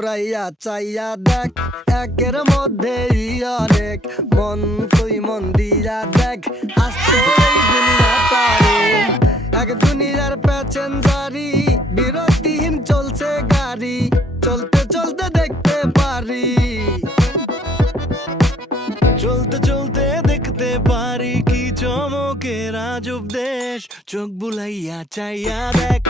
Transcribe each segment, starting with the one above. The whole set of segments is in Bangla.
বুড়াইয়া চাইয়া দেখ, একের মধ্যেই অনেক। মন তুই মন দিয়া দেখ আস্তে এক দুনিয়ার বিরতিহীন চলছে গাড়ি। চলতে চলতে দেখতে পারি। চলতে চলতে দেখতে পারি কি চমকের আজব দেশ। চোখ বুলাইয়া চাইয়া দেখ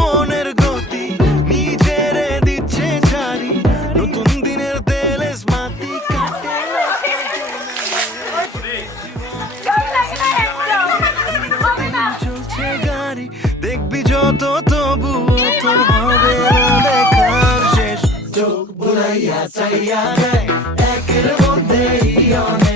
মনের গতি, নিজেরে দিচ্ছে দিনের তেলে গাড়ি, দেখবি যত তবু চোখ বুলাইয়া চাইয়া দেখ একের মধ্যেই অনেক।